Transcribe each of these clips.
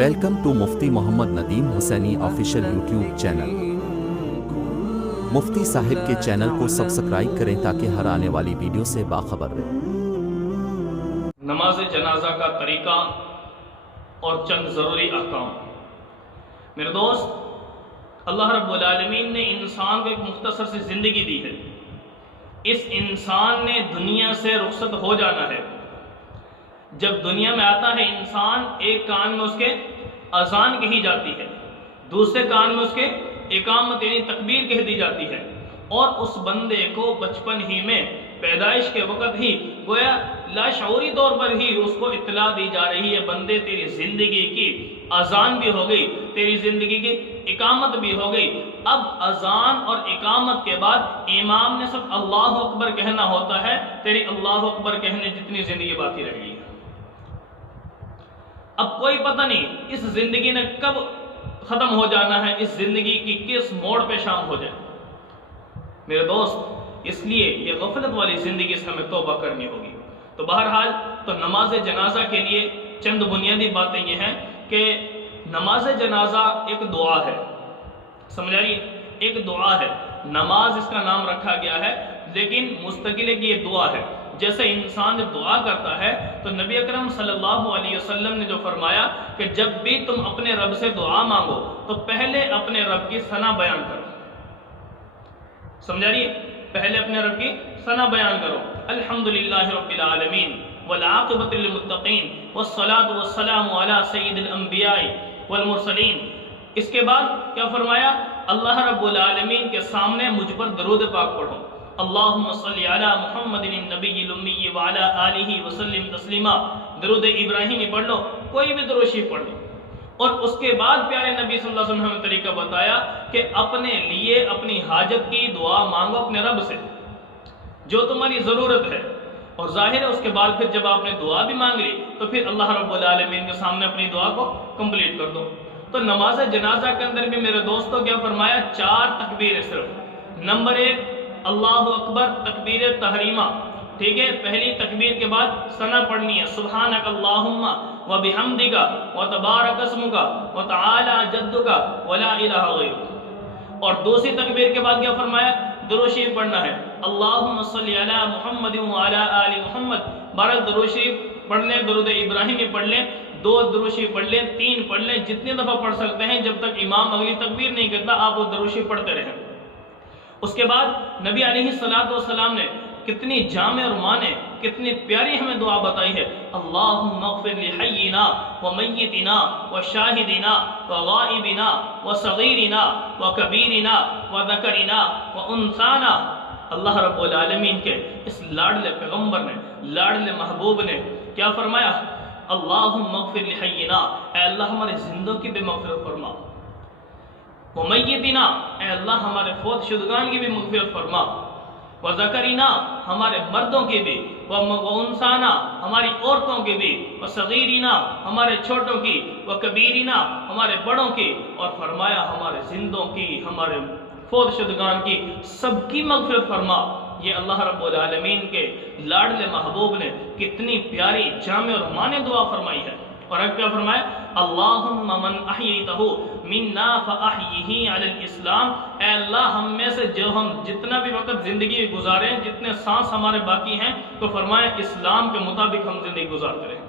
Welcome to Mufti Muhammad Nadeem Husaini official YouTube channel. Mufti sahab کے channel کو subscribe کریں تاکہ ہر آنے والی ویڈیو سے باخبر رہیں۔ نماز جنازہ کا طریقہ اور چند ضروری احکام۔ میرے دوست، اللہ رب العالمین نے انسان کو ایک مختصر سی زندگی دی ہے۔ اس انسان نے دنیا سے رخصت ہو جانا ہے۔ جب دنیا میں آتا ہے انسان، ایک کان میں اس کے اذان کہی جاتی ہے، دوسرے کان میں اس کے اقامت یعنی تکبیر کہہ دی جاتی ہے، اور اس بندے کو بچپن ہی میں پیدائش کے وقت ہی گویا لاشعوری طور پر ہی اس کو اطلاع دی جا رہی ہے، بندے تیری زندگی کی اذان بھی ہو گئی، تیری زندگی کی اقامت بھی ہو گئی۔ اب اذان اور اقامت کے بعد امام نے صرف اللہ اکبر کہنا ہوتا ہے، تیری اللہ اکبر کہنے جتنی زندگی باقی رہ گئی ہے۔ اب کوئی پتہ نہیں اس زندگی نے کب ختم ہو جانا ہے، اس زندگی کی کس موڑ پہ شام ہو جائے۔ میرے دوست، اس لیے یہ غفلت والی زندگی سے ہمیں توبہ کرنی ہوگی۔ تو بہرحال تو نماز جنازہ کے لیے چند بنیادی باتیں یہ ہیں کہ نماز جنازہ ایک دعا ہے، سمجھ آ رہی ہے؟ ایک دعا ہے، نماز اس کا نام رکھا گیا ہے، لیکن مستقل ہے کہ یہ دعا ہے۔ جیسے انسان جب دعا کرتا ہے تو نبی اکرم صلی اللہ علیہ وسلم نے جو فرمایا کہ جب بھی تم اپنے رب سے دعا مانگو تو پہلے اپنے رب کی ثنا بیان کرو، سمجھا رہی ہے؟ پہلے اپنے رب کی ثنا بیان کرو۔ الحمدللہ رب العالمین والعاقبۃ للمتقین والصلاۃ والسلام علی سید الانبیاء والمرسلین۔ اس کے بعد کیا فرمایا؟ اللہ رب العالمین کے سامنے مجھ پر درود پاک پڑھو۔ اللہم صلی علی محمد النبی الامی وعلی آلہ وسلم تسلیما۔ درود ابراہیمی پڑھ لو، کوئی بھی درود شریف پڑھ لو۔ اور اس کے بعد پیارے نبی صلی اللہ علیہ وسلم نے ہمیں طریقہ بتایا کہ اپنے لیے اپنی حاجت کی دعا مانگو اپنے رب سے، جو تمہاری ضرورت ہے۔ اور ظاہر ہے اس کے بعد پھر جب آپ نے دعا بھی مانگ لی تو پھر اللہ رب العالمین کے سامنے اپنی دعا کو کمپلیٹ کر دو۔ تو نماز جنازہ کے اندر بھی میرے دوستوں کیا فرمایا؟ 4 تکبیر صرف۔ نمبر 1 اللہ اکبر، تکبیر تحریمہ، ٹھیک ہے؟ پہلی تکبیر کے بعد ثنا پڑھنی ہے، سبحانک اللہم وبحمدک وتبارک اسمک وتعالی جدک ولا الہ غیرک۔ اور دوسری تکبیر کے بعد کیا فرمایا؟ درود شریف پڑھنا ہے، اللہم صلی علی محمد وعلی آل محمد۔ 12 درود شریف پڑھ لیں، درود ابراہیمی پڑھ لیں، 2 درود شریف پڑھ لیں، 3 پڑھ لیں، جتنی دفعہ پڑھ سکتے ہیں، جب تک امام اگلی تکبیر نہیں کرتا آپ وہ درود شریف پڑھتے رہیں۔ اس کے بعد نبی علیہ السلام نے کتنی جامع اور معنی، کتنی پیاری ہمیں دعا بتائی ہے۔ اللہم اغفر لحینا ومیتنا وشاہدنا وغائبنا وصغیرنا وکبیرنا وذکرنا وانثانا۔ اللہ رب العالمین کے اس لاڈلے پیغمبر نے، لاڈلے محبوب نے کیا فرمایا؟ اللہم اغفر لحینا، اے اللہ ہمارے زندوں کی بھی مغفرت فرما، ومیتنا، اے اللہ ہمارے فوت شدگان کی بھی مغفرت فرما، وذکرنا، ہمارے مردوں کی بھی، وانثانا، ہماری عورتوں کی بھی، وصغیرنا، ہمارے چھوٹوں کی، وکبیرنا، ہمارے بڑوں کی، اور فرمایا ہمارے زندوں کی، ہمارے فوت شدگان کی سب کی مغفرت فرما۔ یہ اللہ رب العالمین کے لاڈلے محبوب نے کتنی پیاری جامع اور معنی دعا فرمائی ہے۔ اور اب کیا فرمایا؟ اللہم من احییتہ منا فاحیہ علی الاسلام، اے اللہ ہم میں سے جو ہم جتنا بھی وقت زندگی گزاریں، جتنے سانس ہمارے باقی ہیں، تو فرمایا اسلام کے مطابق ہم زندگی گزارتے رہیں۔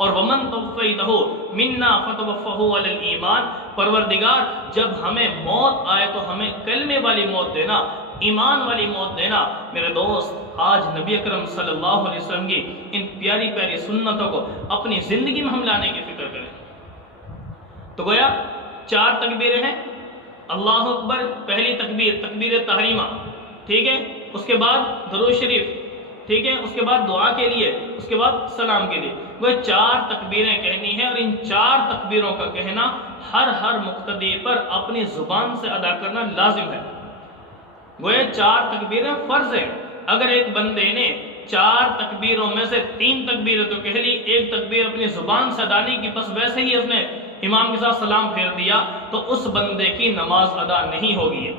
اور ومن توفیتہ منا فتوفہ علی الایمان، پروردگار جب ہمیں موت آئے تو ہمیں کلمے والی موت دینا، ایمان والی موت دینا۔ میرے دوست، آج نبی اکرم صلی اللہ علیہ وسلم کی ان پیاری پیاری سنتوں کو اپنی زندگی میں ہم لانے کی فکر کریں۔ تو گویا 4 تکبیریں ہیں، اللہ اکبر پہلی تکبیر، تکبیر تحریمہ، ٹھیک ہے؟ اس کے بعد درود شریف، ٹھیک ہے؟ اس کے بعد دعا کے لیے، اس کے بعد سلام کے لیے۔ وہ 4 تکبیریں کہنی ہیں، اور ان 4 تکبیروں کا کہنا ہر مقتدی پر اپنی زبان سے ادا کرنا لازم ہے۔ گویا 4 تکبیریں فرض ہیں۔ اگر ایک بندے نے 4 تکبیروں میں سے 3 تکبیریں تو کہہ لی، 1 تکبیر اپنی زبان سے ادا نہیں کی، بس ویسے ہی اس نے امام کے ساتھ سلام پھیر دیا، تو اس بندے کی نماز ادا نہیں ہوگی۔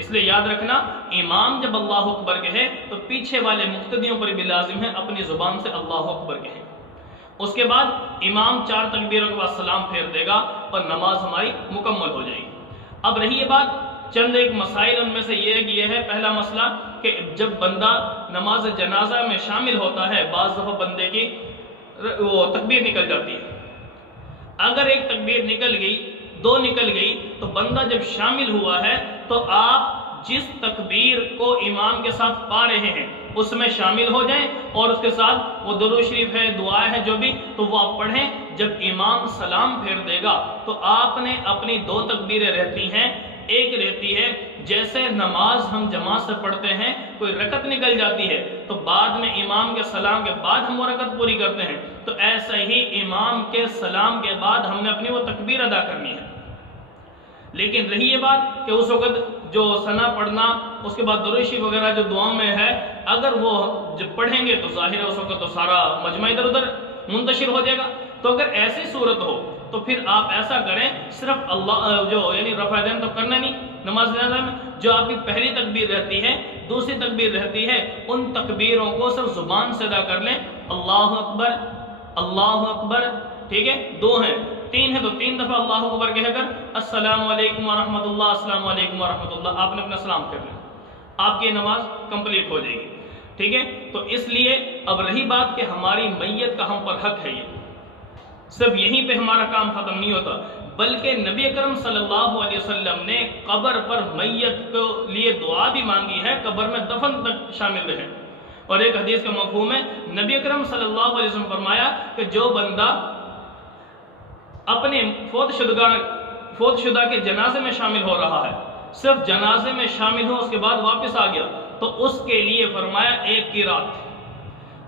اس لیے یاد رکھنا، امام جب اللہ اکبر کہے تو پیچھے والے مقتدیوں پر بھی لازم ہے اپنی زبان سے اللہ اکبر کہیں۔ اس کے بعد امام 4 تکبیروں کے بعد سلام پھیر دے گا اور نماز ہماری مکمل ہو جائے گی۔ اب رہی یہ بات چند ایک مسائل، ان میں سے یہ ہے پہلا مسئلہ کہ جب بندہ نماز جنازہ میں شامل ہوتا ہے بعض دفعہ بندے کی وہ تکبیر نکل جاتی ہے، اگر ایک تکبیر نکل گئی، 2 نکل گئی، تو بندہ جب شامل ہوا ہے تو آپ جس تکبیر کو امام کے ساتھ پا رہے ہیں اس میں شامل ہو جائیں اور اس کے ساتھ وہ درود شریف ہے، دعا ہے، جو بھی تو وہ آپ پڑھیں۔ جب امام سلام پھیر دے گا تو آپ نے اپنی 2 تکبیریں رہتی ہیں، ایک رہتی ہے جیسے نماز ہم جماعت سے پڑھتے ہیں، کوئی رکعت نکل جاتی ہے تو بعد میں امام کے سلام کے بعد ہم وہ رکعت پوری کرتے ہیں، تو ایسا ہی امام کے سلام کے بعد ہم نے اپنی وہ تکبیر ادا کرنی ہے۔ لیکن رہی یہ بات کہ اس وقت جو ثنا پڑھنا، اس کے بعد درود شریف وغیرہ جو دعاؤں میں ہے، اگر وہ جب پڑھیں گے تو ظاہر ہے اس وقت تو سارا مجمع ادھر ادھر منتشر ہو جائے گا، تو اگر ایسی صورت ہو تو پھر آپ ایسا کریں، صرف اللہ جو یعنی رفع دین تو کرنا نہیں نماز جنازہ میں، جو آپ کی پہلی تکبیر رہتی ہے، دوسری تکبیر رہتی ہے، ان تکبیروں کو صرف زبان سے ادا کر لیں، اللہ اکبر، اللہ اکبر، ٹھیک ہے، 2 ہیں، 3 ہے تو 3 دفعہ اللہ اکبر کہہ کر السلام علیکم ورحمۃ اللہ، السلام علیکم ورحمۃ اللہ، آپ نے اپنا سلام کر لیا، آپ کی نماز کمپلیٹ ہو جائے گی، ٹھیک ہے۔ تو اس لیے اب رہی بات کہ ہماری میت کا ہم پر حق ہے، یہ صرف یہیں پہ ہمارا کام ختم نہیں ہوتا، بلکہ نبی اکرم صلی اللہ علیہ وسلم نے قبر پر میت کے لیے دعا بھی مانگی ہے، قبر میں دفن تک شامل رہے، اور ایک حدیث کا مفہوم ہے، نبی اکرم صلی اللہ علیہ وسلم فرمایا کہ جو بندہ اپنے فوت شدہ کے جنازے میں شامل ہو رہا ہے، صرف جنازے میں شامل ہو اس کے بعد واپس آ گیا تو اس کے لیے فرمایا 1 قرات،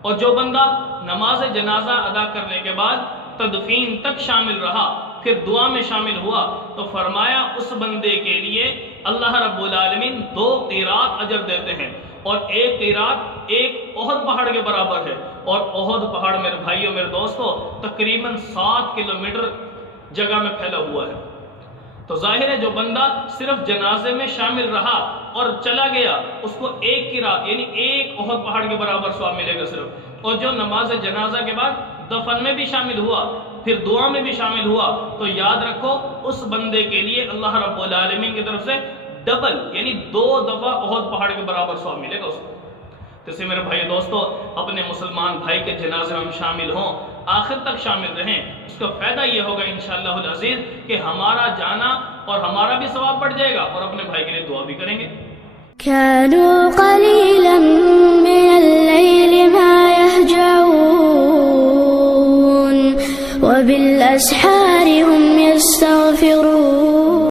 اور جو بندہ نماز جنازہ ادا کرنے کے بعد تدفین تک شامل رہا پھر دعا میں شامل ہوا تو فرمایا اس بندے کے لیے اللہ رب العالمین 2 قرات اجر دیتے ہیں، اور 1 قرات 1 احد پہاڑ کے برابر ہے، اور احد پہاڑ میرے بھائیوں میرے دوستوں تقریباً 7 کلومیٹر جگہ میں پھیلا ہوا ہے۔ تو ظاہر ہے جو بندہ صرف جنازے میں شامل رہا اور چلا گیا اس کو 1 قرات یعنی 1 احد پہاڑ کے برابر ثواب ملے گا صرف، اور جو نماز جنازہ کے بعد دفن میں بھی شامل ہوا پھر دعا میں بھی شامل ہوا تو یاد رکھو اس بندے کے لیے اللہ رب العالمین کی طرف سے ڈبل یعنی 2 دفعہ احد پہاڑ کے برابر ثواب ملے گا اس کو۔ تو اسے میرے بھائی دوستو اپنے مسلمان بھائی کے جنازے میں ہم شامل ہوں، آخر تک شامل رہیں، اس کا فائدہ یہ ہوگا انشاءاللہ العزیز کہ ہمارا جانا اور ہمارا بھی ثواب بڑھ جائے گا اور اپنے بھائی کے لیے دعا بھی کریں گے۔ كانوا قليلا من الليل ما يهجعون وبالأسحار هم يستغفرون